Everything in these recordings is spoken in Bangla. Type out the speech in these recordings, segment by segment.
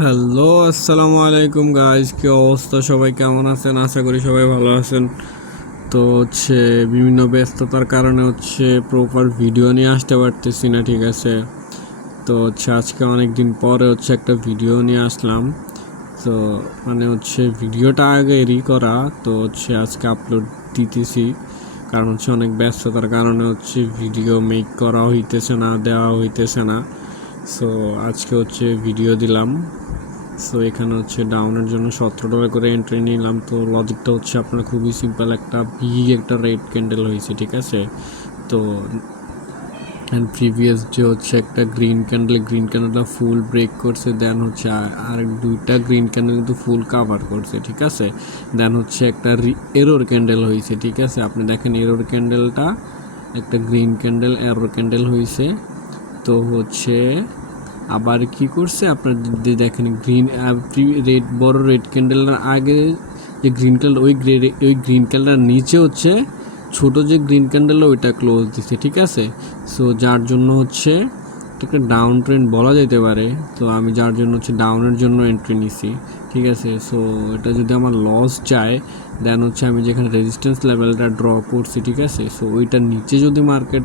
হ্যালো, আসসালামু আলাইকুম গাইজ কি অবস্থা? সবাই কেমন আছেন? আশা করি সবাই ভালো আছেন। তো হচ্ছে বিভিন্ন ব্যস্ততার কারণে হচ্ছে প্রপার ভিডিও নিয়ে আসতে পারতেছি না, ঠিক আছে? তো হচ্ছে আজকে অনেক দিন পরে হচ্ছে একটা ভিডিও নিয়ে আসলাম। তো মানে হচ্ছে ভিডিওটা আগে রি করা, তো হচ্ছে আজকে আপলোড দিতেছি। কারণ হচ্ছে অনেক ব্যস্ততার কারণে হচ্ছে ভিডিও মেক করা হইতেছে না, দেওয়া হইতেছে না। সো আজকে হচ্ছে ভিডিও দিলাম। সো এখানে হচ্ছে ডাউনের জন্য সতেরো ডলার করে এন্ট্রি নিলাম। তো লজিকটা হচ্ছে আপনার খুবই সিম্পল একটা বিগ একটা রেড ক্যান্ডেল হয়েছে, ঠিক আছে? তো অ্যান্ড প্রিভিয়াস যে হচ্ছে একটা গ্রিন ক্যান্ডেল গ্রিন ক্যান্ডেলটা ফুল ব্রেক করছে দেন হচ্ছে আর দুইটা গ্রিন ক্যান্ডেল কিন্তু ফুল কাভার করছে, ঠিক আছে? দেন হচ্ছে একটা এরোর ক্যান্ডেল হয়েছে, ঠিক আছে? আপনি দেখেন এরোর ক্যান্ডেলটা একটা গ্রিন ক্যান্ডেল এরোর ক্যান্ডেল হয়েছে। তো হচ্ছে আবার কি করছে? আপনার যদি দেখেন গ্রিন রেড বড় রেড ক্যান্ডেলের আগে যে গ্রিন ক্যান্ডেল ওই গ্রে ওই গ্রিন ক্যান্ডেলের নিচে হচ্ছে ছোট যে গ্রিন ক্যান্ডেল ওইটা ক্লোজ দিচ্ছে ঠিক আছে? সো যার জন্য হচ্ছে একটা ডাউন ট্রেন্ড বলা যেতে পারে। তো আমি যার জন্য হচ্ছে ডাউনের জন্য এন্ট্রি নিছি, ঠিক আছে? সো এটা যদি আমার লস যায় দেন হচ্ছে আমি যেখানে রেজিস্ট্যান্স লেভেলটা ড্র করছি, ঠিক আছে? সো ওইটার নিচে যদি মার্কেট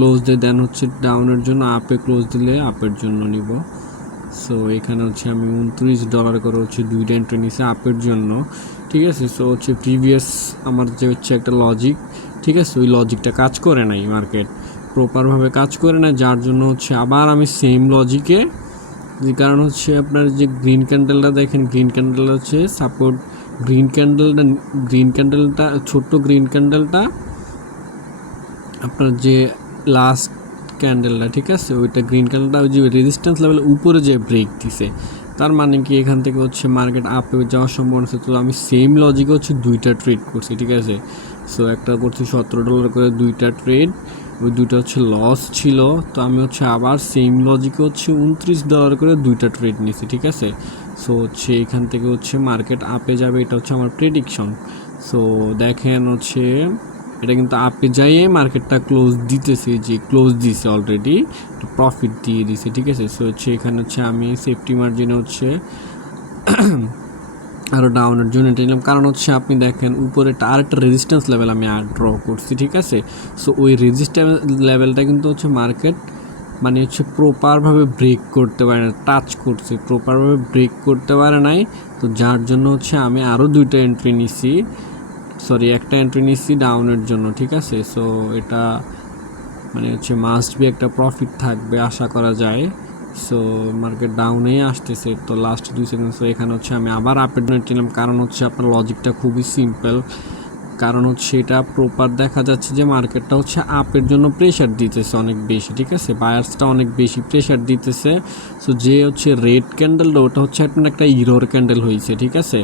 ক্লোজ দিয়ে দেন হচ্ছে ডাউনের জন্য আপে ক্লোজ দিলে আপের জন্য নিব। সো এখানে হচ্ছে আমি উনত্রিশ ডলার করে হচ্ছে দুইটা এন্ট্রি নিছি আপের জন্য, ঠিক আছে? সো হচ্ছে প্রিভিয়াস আমার যে হচ্ছে একটা লজিক ঠিক আছে? ওই লজিকটা কাজ করে নাই মার্কেট প্রপারভাবে কাজ করে না যার জন্য হচ্ছে আবার আমি সেম লজিকে যে কারণ হচ্ছে আপনার যে গ্রিন ক্যান্ডেলটা দেখেন গ্রিন ক্যান্ডেলটা হচ্ছে সাপোর্ট গ্রিন ক্যান্ডেলটা গ্রিন ক্যান্ডেলটা ছোট্ট গ্রিন ক্যান্ডেলটা আপনার যে লাস্ট ক্যান্ডেলটা ঠিক আছে? ওইটা গ্রিন ক্যান্ডেলটা ওই যে রেজিস্ট্যান্স লেভেল উপরে যে ব্রেক দিছে, তার মানে কি এখান থেকে হচ্ছে মার্কেট আপে যাওয়ার সম্ভাবনা আছে? তো আমি সেম লজিকে হচ্ছে দুইটা ট্রেড করছি, ঠিক আছে? সো একটা করছি সতেরো ডলার করে দুইটা ট্রেড ওই দুইটা হচ্ছে লস ছিল, তো আমি হচ্ছে আবার সেম লজিকে হচ্ছে উনত্রিশ ডলার করে দুইটা ট্রেড নিয়েছি ঠিক আছে? সো হচ্ছে এখান থেকে হচ্ছে মার্কেট আপে যাবে, এটা হচ্ছে আমার প্রেডিকশন সো দেখেন হচ্ছে এটা কিন্তু আপে যাইয়ে মার্কেটটা ক্লোজ দিতেছে, যে ক্লোজ দিছে অলরেডি প্রফিট দিয়ে দিছে, ঠিক আছে? সো হচ্ছে এখানে হচ্ছে আমি সেফটি মার্জিনে হচ্ছে আরও ডাউনের জন্য এটা নিলাম। কারণ হচ্ছে আপনি দেখেন, উপরে আরেকটা রেজিস্ট্যান্স লেভেল আমি আর ড্র করছি, ঠিক আছে? সো ওই রেজিস্ট্যান্স লেভেলটা কিন্তু হচ্ছে মার্কেট মানে হচ্ছে প্রপারভাবে ব্রেক করতে পারে না টাচ করছে প্রপারভাবে ব্রেক করতে পারে নাই। তো যার জন্য হচ্ছে আমি আরও দুইটা এন্ট্রি নিছি। সরি একটা এন্ট্রি নিচ্ছি ডাউনের জন্য, ঠিক আছে? সো এটা মানে হচ্ছে মাস্ট বি একটা প্রফিট থাকবে, আশা করা যায়। সো মার্কেট ডাউনেই আসতেছে। তো লাস্ট দুই সেকেন্ড সো এখানে হচ্ছে আমি আবার জন্য নিলাম। কারণ হচ্ছে আপনার লজিকটা খুবই সিম্পল কারণ হচ্ছে এটা প্রপার দেখা যাচ্ছে যে মার্কেটটা হচ্ছে আপের জন্য প্রেশার দিতেছে অনেক বেশি, ঠিক আছে? বায়ার্সটা অনেক বেশি প্রেশার দিতেছে। সো যে হচ্ছে রেড ক্যান্ডেলটা ওটা হচ্ছে আপনার একটা ইরোর ক্যান্ডেল হয়েছে ঠিক আছে?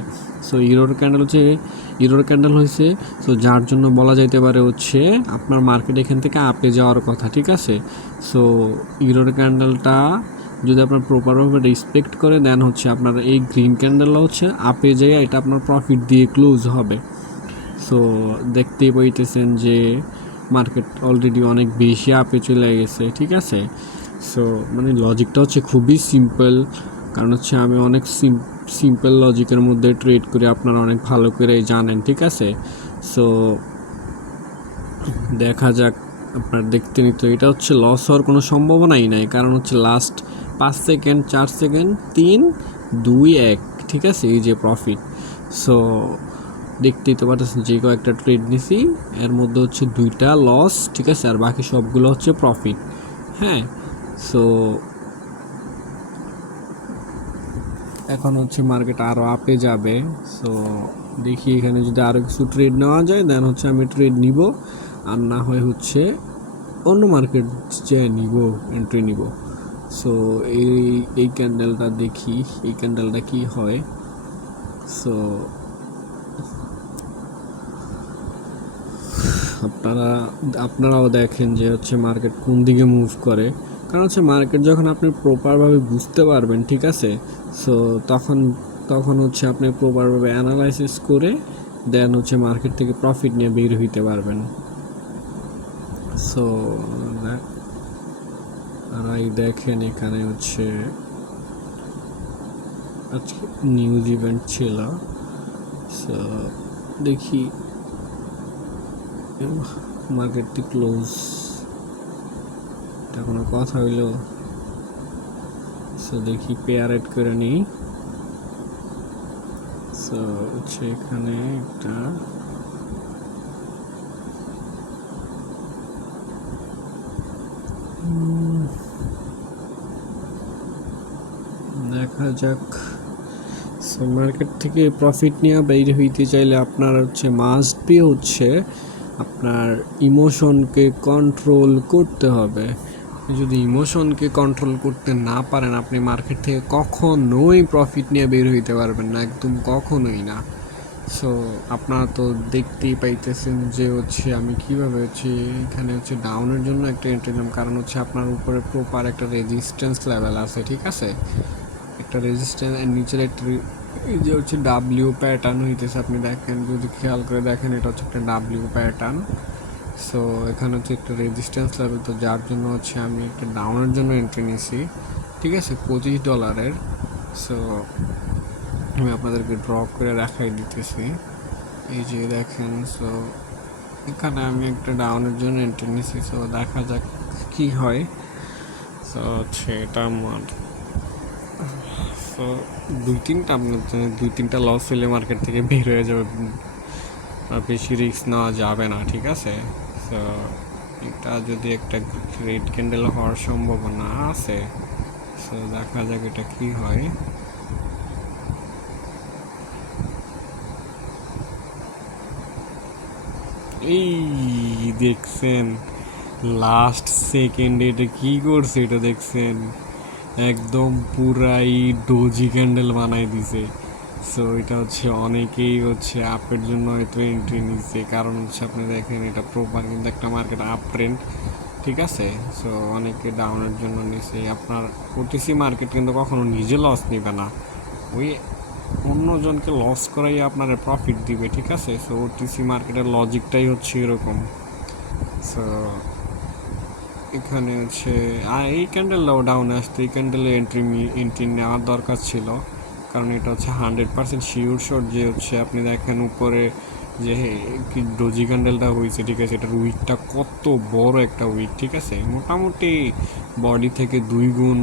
সো ইরোর ক্যান্ডেল হচ্ছে ইরোর ক্যান্ডেল হয়েছে সো যার জন্য বলা যাইতে পারে হচ্ছে আপনার মার্কেট এখান থেকে আপে যাওয়ার কথা, ঠিক আছে? সো ইরোর ক্যান্ডেলটা যদি আপনার প্রপারভাবে রেসপেক্ট করে দেন হচ্ছে আপনার এই গ্রিন ক্যান্ডেলটা হচ্ছে আপে যায় এটা আপনার প্রফিট দিয়ে ক্লোজ হবে। সো দেখতেই পাইতেছেন যে মার্কেট অলরেডি অনেক বেশি আপে চলে গেছে, ঠিক আছে? সো মানে লজিকটা হচ্ছে খুবই সিম্পল কারণ হচ্ছে আমি অনেক সিম্পল লজিকের মধ্যে ট্রেড করি, আপনারা অনেক ভালো করে জানেন, ঠিক আছে? সো দেখা যাক, আপনার দেখতে নিতে, এটা হচ্ছে লস হওয়ার কোনো সম্ভাবনাই নাই, কারণ হচ্ছে লাস্ট পাঁচ সেকেন্ড চার সেকেন্ড তিন, দুই, এক, ঠিক আছে? এই যে প্রফিট সো দেখতেই তো পারতেছেন, যে কয়েকটা ট্রেড নিছি। এর মধ্যে হচ্ছে দুইটা লস ঠিক আছে? আর বাকি সবগুলো হচ্ছে প্রফিট হ্যাঁ? সো এখন হচ্ছে মার্কেট আরও আপে যাবে। সো দেখি এখানে যদি আরও কিছু ট্রেড নেওয়া যায় দেন হচ্ছে আমি ট্রেড নিব। আর না হয় হচ্ছে অন্য মার্কেট যে নিব এন্ট্রি নিব। সো এই এই ক্যান্ডেলটা দেখি, এই ক্যান্ডেলটা কি হয়? সো আপনারা, আপনারাও দেখেন যে হচ্ছে মার্কেট কোন দিকে মুভ করে। কারণ হচ্ছে মার্কেট যখন আপনি প্রপারভাবে বুঝতে পারবেন, ঠিক আছে? সো তখন তখন হচ্ছে আপনি প্রপারভাবে অ্যানালাইসিস করে দেন হচ্ছে মার্কেট থেকে প্রফিট নিয়ে বের হইতে পারবেন। সো আর এই দেখেন এখানে হচ্ছে আজকে নিউজ ইভেন্ট ছিল। সো দেখি। মার্কেটটি ক্লোজ এটা কোনো কথা হইল। সো দেখি পেয়ার এড করে নিই সো হচ্ছে এখানে একটা দেখা যাক। মার্কেট থেকে প্রফিট নিয়ে বাইরে হইতে চাইলে আপনার হচ্ছে মাস্ট বি হচ্ছে আপনার ইমোশনকে কন্ট্রোল করতে হবে। যদি ইমোশনকে কন্ট্রোল করতে না পারেন, আপনি মার্কেট থেকে কখনোই প্রফিট নিয়ে বের হইতে পারবেন না, একদম কখনোই না। সো আপনারা তো দেখতেই পাইতেছেন যে হচ্ছে আমি কীভাবে হচ্ছে, এখানে হচ্ছে ডাউনের জন্য একটা এন্ট্রি নিলাম। কারণ হচ্ছে আপনার উপরে প্রপার একটা রেজিস্ট্যান্স লেভেল আছে, ঠিক আছে? একটা রেজিস্ট্যান্স নিচের একটা এই যে হচ্ছে ডাব্লিউ প্যাটার্ন হইতেছে, আপনি দেখেন, যদি খেয়াল করে দেখেন, এটা হচ্ছে একটা ডাব্লিউ প্যাটার্ন সো এখানে হচ্ছে একটা রেজিস্ট্যান্স লাগবে তো যার জন্য হচ্ছে আমি একটা ডাউনের জন্য এন্ট্রি নিয়েছি। ঠিক আছে? পঁচিশ ডলারের সো আমি আপনাদেরকে ড্র করে দেখাই দিতেছি। এই যে দেখেন সো এখানে আমি একটা ডাউনের জন্য এন্ট্রি নিয়েছি। সো দেখা যাক কী হয়। সো হচ্ছে এটা আমার সো দুই তিনটা আপনার জন্য দুই তিনটা লস হলে মার্কেট থেকে বের হয়ে যাবে। বেশি রিস্ক নেওয়া যাবে না, ঠিক আছে? সো এটা যদি একটা রেড ক্যান্ডেল হওয়ার সম্ভাবনা আছে সো দেখা যাক এটা কি হয়। এই দেখছেন লাস্ট সেকেন্ডে এটা কী করছে এটা দেখছেন? একদম পুরাই ডোজি ক্যান্ডেল বানাই দিছে। সো এটা হচ্ছে অনেকেই হচ্ছে আপের জন্য হয়তো এন্ট্রি নিচ্ছে কারণ হচ্ছে আপনি দেখেন, এটা প্রপার কিন্তু একটা মার্কেট আপ ট্রেন্ড ঠিক আছে? সো অনেকে ডাউনের জন্য নিছে। আপনার ওটিসি মার্কেট কিন্তু কখনো নিজে লস নিবে না। ওই অন্যজনকে লস করাই আপনার প্রফিট দিবে, ঠিক আছে? সো ওটিসি মার্কেটের লজিকটাই হচ্ছে এরকম। সো এখানে হচ্ছে, আর এই ক্যান্ডেলটাও ডাউন আসতো, এই ক্যান্ডেলে এন্ট্রি এন্ট্রি নেওয়ার দরকার ছিল। কারণ এটা হচ্ছে হান্ড্রেড পার্সেন্ট শিওর শট যে হচ্ছে আপনি দেখেন উপরে যে কি ডোজি ক্যান্ডেলটা হয়েছে, ঠিক আছে? এটার উইকটা কত বড় একটা উইক ঠিক আছে? মোটামুটি বডি থেকে দুই গুণ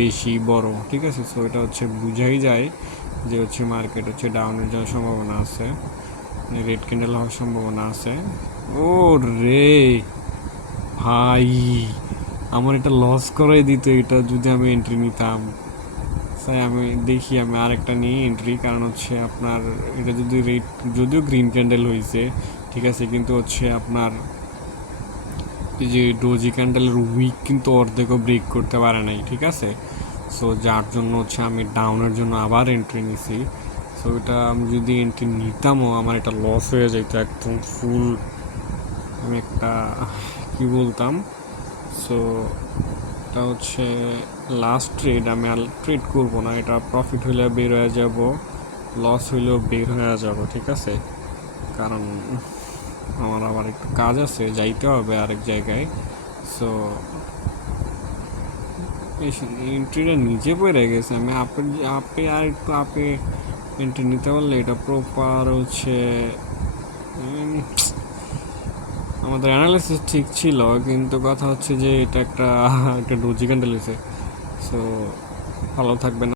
বেশি বড়, ঠিক আছে? সো এটা হচ্ছে বুঝাই যায় যে হচ্ছে মার্কেট হচ্ছে ডাউনের যাওয়ার সম্ভাবনা আছে রেড ক্যান্ডেল হওয়ার সম্ভাবনা আছে। ও রে ভাই, আমার এটা লস করাই দিত, এটা যদি আমি এন্ট্রি নিতাম। তাই আমি দেখি, আমি আরেকটা নিই এন্ট্রি কারণ হচ্ছে আপনার এটা যদি রেড যদিও গ্রিন ক্যান্ডেল হয়েছে ঠিক আছে, কিন্তু হচ্ছে আপনার এই যে ডোজি ক্যান্ডেলের উইক কিন্তু অর্ধেকও ব্রেক করতে পারে নাই, ঠিক আছে? সো যার জন্য হচ্ছে আমি ডাউনের জন্য আবার এন্ট্রি নিছি। সো এটা আমি যদি এন্ট্রি নিতামও, আমার এটা লস হয়ে যেত একদম ফুল আমি একটা কি বলতাম সো এটা হচ্ছে লাস্ট ট্রেড আমি আর ট্রেড করব না। এটা প্রফিট হইলে বের হয়ে যাব লস হইলেও বের হয়ে যাব, ঠিক আছে? কারণ আমার আবার একটু কাজ আছে, যাইতে হবে আরেক জায়গায়। সো এন্ট্রিটা নিচে পড়ে গেছে। আমি আপে আপে আর একটু আপে এন্ট্রি নিতে পারলে এটা প্রপার হচ্ছে আমাদের অ্যানালিসিস ঠিক ছিল, কিন্তু কথা হচ্ছে যে এটা একটা একটা ডুজি ক্যান্ডেল হয়েছে সো ভালো থাকবেন।